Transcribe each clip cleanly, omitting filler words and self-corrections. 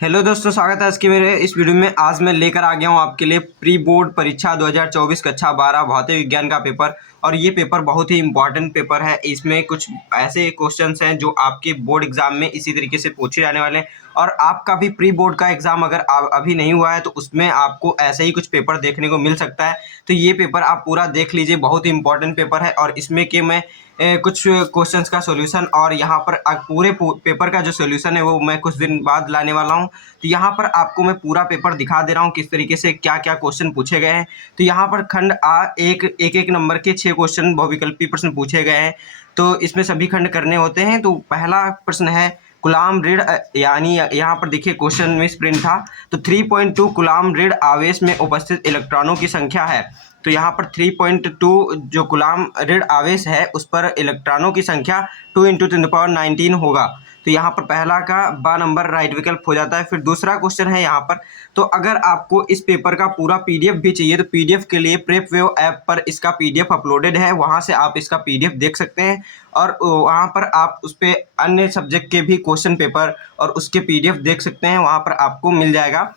Hello दोस्तों, स्वागत है आज के मेरे इस वीडियो में। आज मैं लेकर आ गया हूँ आपके लिए प्री बोर्ड परीक्षा 2024 कक्षा 12 भौतिक विज्ञान का पेपर। और ये पेपर बहुत ही इंपॉर्टेंट पेपर है। इसमें कुछ ऐसे क्वेश्चंस हैं जो आपके बोर्ड एग्जाम में इसी तरीके से पूछे जाने वाले हैं। और आपका भी प्री बोर्ड का एग्जाम अगर अभी नहीं हुआ है तो उसमें आपको ऐसे ही कुछ पेपर देखने को मिल सकता है। तो ये पेपर आप पूरा देख लीजिए, बहुत ही इंपॉर्टेंट पेपर है। और इसमें कि मैं कुछ क्वेश्चंस का सॉल्यूशन और यहाँ पर पूरे पेपर का जो सॉल्यूशन है वो मैं कुछ दिन बाद लाने वाला हूँ। तो यहाँ पर आपको मैं पूरा पेपर दिखा दे रहा हूँ किस तरीके से क्या क्या क्वेश्चन पूछे गए हैं। तो यहाँ पर खंड आ एक नंबर के 6 क्वेश्चन बहुविकल्पी प्रश्न पूछे गए हैं। तो इसमें सभी खंड करने होते हैं। तो पहला प्रश्न है कूलाम ऋण, यानी यहाँ पर देखिए क्वेश्चन में प्रिंट था। तो 3.2 कूलाम ऋण आवेश में उपस्थित इलेक्ट्रॉनों की संख्या है। तो यहाँ पर 3.2 जो कूलाम ऋण आवेश है उस पर इलेक्ट्रॉनों की संख्या 2 × 10⁻19 होगा। तो यहाँ पर पहला का बा नंबर राइट विकल्प हो जाता है। फिर दूसरा क्वेश्चन है यहाँ पर, तो अगर आपको इस पेपर का पूरा पीडीएफ भी चाहिए तो पीडीएफ के लिए प्रेपवेव ऐप पर इसका पीडीएफ अपलोडेड है, वहाँ से आप इसका पीडीएफ देख सकते हैं। और वहाँ पर आप उस पर अन्य सब्जेक्ट के भी क्वेश्चन पेपर और उसके पीडीएफ देख सकते हैं, वहाँ पर आपको मिल जाएगा।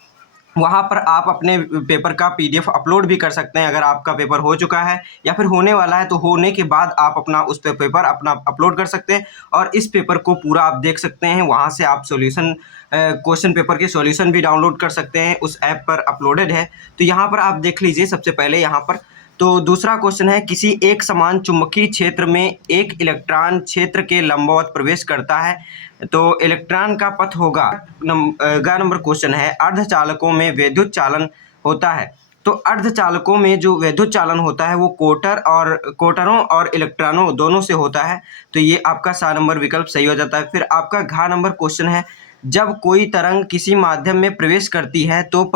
वहाँ पर आप अपने पेपर का पीडीएफ अपलोड भी कर सकते हैं अगर आपका पेपर हो चुका है या फिर होने वाला है। तो होने के बाद आप अपना उस पर पेपर अपना अपलोड कर सकते हैं और इस पेपर को पूरा आप देख सकते हैं। वहाँ से आप सॉल्यूशन क्वेश्चन पेपर के सॉल्यूशन भी डाउनलोड कर सकते हैं, उस ऐप पर अपलोडेड है। तो यहाँ पर आप देख लीजिए सबसे पहले यहाँ पर। तो दूसरा क्वेश्चन है, किसी एक समान चुंबकीय क्षेत्र में एक इलेक्ट्रॉन क्षेत्र के लंबवत प्रवेश करता है तो इलेक्ट्रॉन का पथ होगा। ग नंबर क्वेश्चन है, अर्धचालकों में विद्युत चालन होता है। तो अर्धचालकों में जो विद्युत चालन होता है वो कोटरों और इलेक्ट्रॉनों दोनों से होता है। तो ये आपका 7 नंबर विकल्प सही हो जाता है। फिर आपका घ नंबर क्वेश्चन है, जब कोई तरंग किसी माध्यम में प्रवेश करती है तो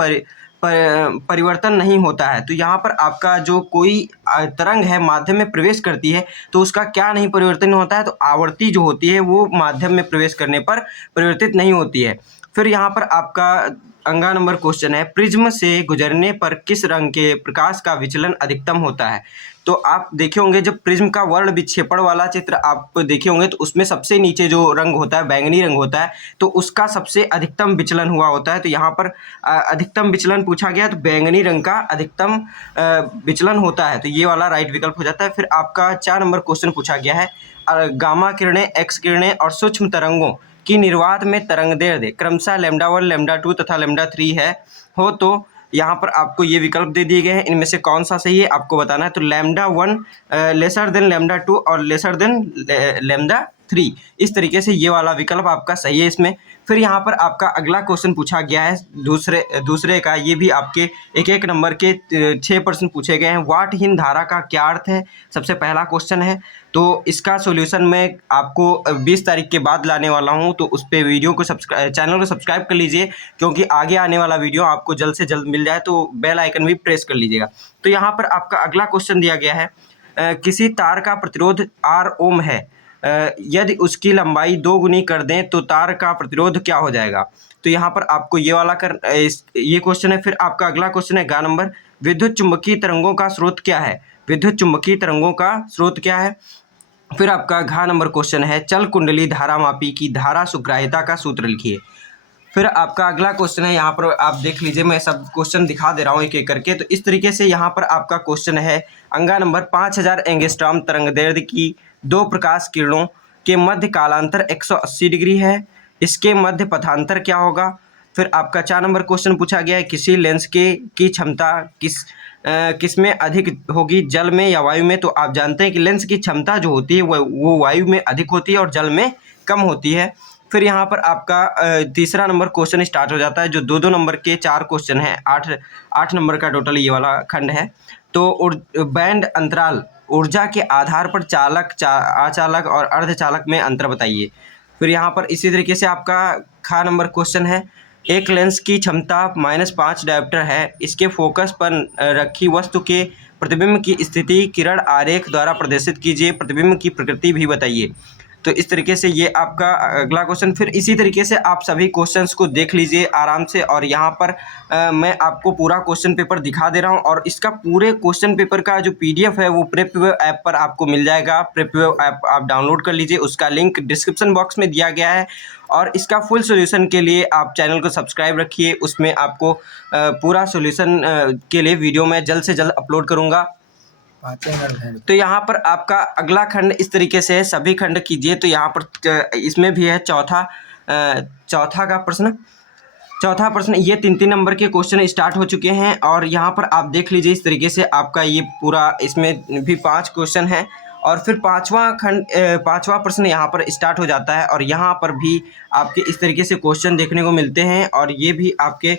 परिवर्तन नहीं होता है। तो यहाँ पर आपका जो कोई तरंग है माध्यम में प्रवेश करती है तो उसका क्या नहीं परिवर्तन होता है, तो आवर्ती जो होती है वो माध्यम में प्रवेश करने पर परिवर्तित नहीं होती है। फिर यहाँ पर आपका अंगा नंबर क्वेश्चन है, प्रिज्म से गुजरने पर किस रंग के प्रकाश का विचलन अधिकतम होता है। तो आप देखे होंगे जब प्रिज्म का वर्ण विक्षेपण वाला चित्र आप देखे होंगे तो उसमें सबसे नीचे जो रंग होता है बैंगनी रंग होता है, तो उसका सबसे अधिकतम विचलन हुआ होता है। तो यहाँ पर अधिकतम विचलन पूछा गया तो बैंगनी रंग का अधिकतम विचलन होता है। तो ये वाला राइट विकल्प हो जाता है। फिर आपका 4 नंबर क्वेश्चन पूछा गया है, गामा किरणें, एक्स किरणें और सूक्ष्म तरंगों की निर्वात में तरंगदैर्ध्य क्रमशः λ1, λ2 तथा λ3 है हो। तो यहाँ पर आपको ये विकल्प दे दिए गए हैं, इनमें से कौन सा सही है आपको बताना है। तो λ1 लेसर देन λ2 और लेसर देन λ3, इस तरीके से ये वाला विकल्प आपका सही है इसमें। फिर यहाँ पर आपका अगला क्वेश्चन पूछा गया है दूसरे का, ये भी आपके एक नंबर के 6 प्रश्न पूछे गए हैं। वाटहीन धारा का क्या अर्थ है, सबसे पहला क्वेश्चन है। तो इसका सॉल्यूशन मैं आपको 20 तारीख के बाद लाने वाला हूं। तो उस पे वीडियो को चैनल को सब्सक्राइब कर लीजिए, क्योंकि आगे आने वाला वीडियो आपको जल्द से जल्द मिल जाए। तो बेल आइकन भी प्रेस कर लीजिएगा। तो यहाँ पर आपका अगला क्वेश्चन दिया गया है, किसी तार का प्रतिरोध R ओम है, यदि उसकी लंबाई 2 गुनी कर दें तो तार का प्रतिरोध क्या हो जाएगा। तो यहाँ पर आपको ये वाला ये क्वेश्चन है। फिर आपका अगला क्वेश्चन है ग नंबर, विद्युत चुंबकीय तरंगों का स्रोत क्या है। विद्युत चुंबकीय तरंगों का स्रोत क्या है। फिर आपका घ नंबर क्वेश्चन है, चल कुंडली धारामापी की धारा सुग्राह्यता का सूत्र लिखिए। फिर आपका अगला क्वेश्चन है, यहाँ पर आप देख लीजिए, मैं सब क्वेश्चन दिखा दे रहा हूँ एक एक करके। तो इस तरीके से यहाँ पर आपका क्वेश्चन है, अंगा नंबर 5000 एंगस्ट्रॉम तरंगदैर्ध्य की 2 प्रकाश किरणों के मध्य कालांतर 180 डिग्री है, इसके मध्य पथांतर क्या होगा। फिर आपका 4 नंबर क्वेश्चन पूछा गया है, किसी लेंस की क्षमता किस में अधिक होगी, जल में या वायु में। तो आप जानते हैं कि लेंस की क्षमता जो होती है वो वायु में अधिक होती है और जल में कम होती है। फिर यहाँ पर आपका तीसरा नंबर क्वेश्चन स्टार्ट हो जाता है, जो 2-2 नंबर के 4 क्वेश्चन हैं। 8 नंबर का टोटल ये वाला खंड है। तो बैंड अंतराल ऊर्जा के आधार पर चालक, अचालक और अर्धचालक में अंतर बताइए। फिर यहाँ पर इसी तरीके से आपका ख नंबर क्वेश्चन है, एक लेंस की क्षमता -5 डायोप्टर है, इसके फोकस पर रखी वस्तु के प्रतिबिंब की स्थिति किरण आरेख द्वारा प्रदर्शित कीजिए, प्रतिबिंब की प्रकृति भी बताइए। तो इस तरीके से ये आपका अगला क्वेश्चन। फिर इसी तरीके से आप सभी क्वेश्चंस को देख लीजिए आराम से, और यहाँ पर मैं आपको पूरा क्वेश्चन पेपर दिखा दे रहा हूँ, और इसका पूरे क्वेश्चन पेपर का जो PDF है वो प्रेपवेव ऐप पर आपको मिल जाएगा। प्रेपवेव ऐप आप डाउनलोड कर लीजिए, उसका लिंक डिस्क्रिप्शन बॉक्स में दिया गया है। और इसका फुल सॉल्यूशन के लिए आप चैनल को सब्सक्राइब रखिए, उसमें आपको पूरा सॉल्यूशन के लिए वीडियो मैं जल्द से जल्द अपलोड करूँगा। तो यहाँ पर आपका अगला खंड इस तरीके से है, सभी खंड कीजिए। तो यहाँ पर इसमें भी है चौथा प्रश्न। ये 3-3 नंबर के क्वेश्चन स्टार्ट हो चुके हैं, और यहाँ पर आप देख लीजिए इस तरीके से आपका ये पूरा, इसमें भी 5 क्वेश्चन हैं। और फिर पाँचवा प्रश्न यहाँ पर स्टार्ट हो जाता है, और यहाँ पर भी आपके इस तरीके से क्वेश्चन देखने को मिलते हैं, और ये भी आपके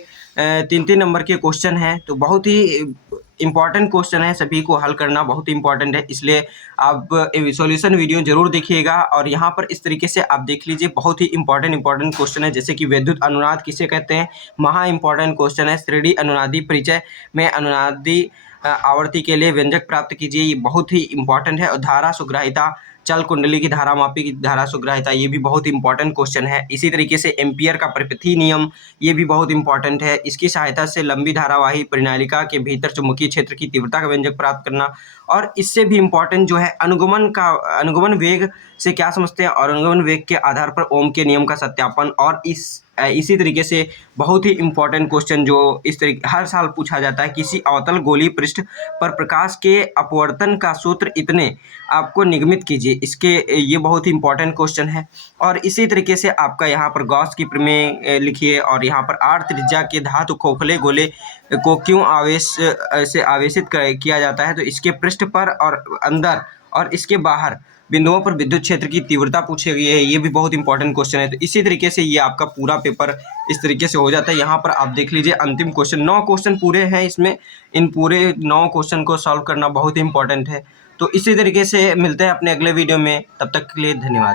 3-3 नंबर के क्वेश्चन हैं। तो बहुत ही इम्पॉर्टेंट क्वेश्चन है, सभी को हल करना बहुत ही इम्पॉर्टेंट है, इसलिए आप सॉल्यूशन वीडियो जरूर देखिएगा। और यहाँ पर इस तरीके से आप देख लीजिए, बहुत ही इम्पॉर्टेंट क्वेश्चन है, जैसे कि विद्युत अनुनाद किसे कहते हैं, महा इम्पॉर्टेंट क्वेश्चन है। श्रेणी अनुनादी परिचय में अनुनादी आवर्ती के लिए व्यंजक प्राप्त कीजिए, ये बहुत ही इम्पॉर्टेंट है। और धारा सुग्राहिता, चल कुंडली की धारा मापी की धारा सुग्राहिता, ये भी बहुत इंपॉर्टेंट क्वेश्चन है। इसी तरीके से एम्पियर का परिपथी नियम, ये भी बहुत इंपॉर्टेंट है। इसकी सहायता से लंबी धारावाही परिनालिका के भीतर चुंबकीय क्षेत्र की तीव्रता का व्यंजक प्राप्त करना। और इससे भी इम्पॉर्टेंट जो है अनुगमन वेग से क्या समझते हैं, और अनुगमन वेग के आधार पर ओम के नियम का सत्यापन। और इसी तरीके से बहुत ही इम्पॉर्टेंट क्वेश्चन जो इस तरीके हर साल पूछा जाता है, किसी अवतल गोलीय पृष्ठ पर प्रकाश के अपवर्तन का सूत्र इतने आपको निगमित कीजिए, इसके ये बहुत ही इम्पॉर्टेंट क्वेश्चन है। और इसी तरीके से आपका यहाँ पर गॉस की प्रमेय लिखिए, और यहाँ पर 8 त्रिज्या के धातु खोखले गोले को क्यों आवेश से आवेशित किया जाता है, तो इसके पृष्ठ पर और अंदर और इसके बाहर बिंदुओं पर विद्युत क्षेत्र की तीव्रता पूछी गई है, ये भी बहुत इंपॉर्टेंट क्वेश्चन है। तो इसी तरीके से ये आपका पूरा पेपर इस तरीके से हो जाता है। यहाँ पर आप देख लीजिए अंतिम क्वेश्चन, 9 क्वेश्चन पूरे हैं इसमें, इन पूरे 9 क्वेश्चन को सॉल्व करना बहुत ही इंपॉर्टेंट है। तो इसी तरीके से मिलते हैं अपने अगले वीडियो में, तब तक के लिए धन्यवाद।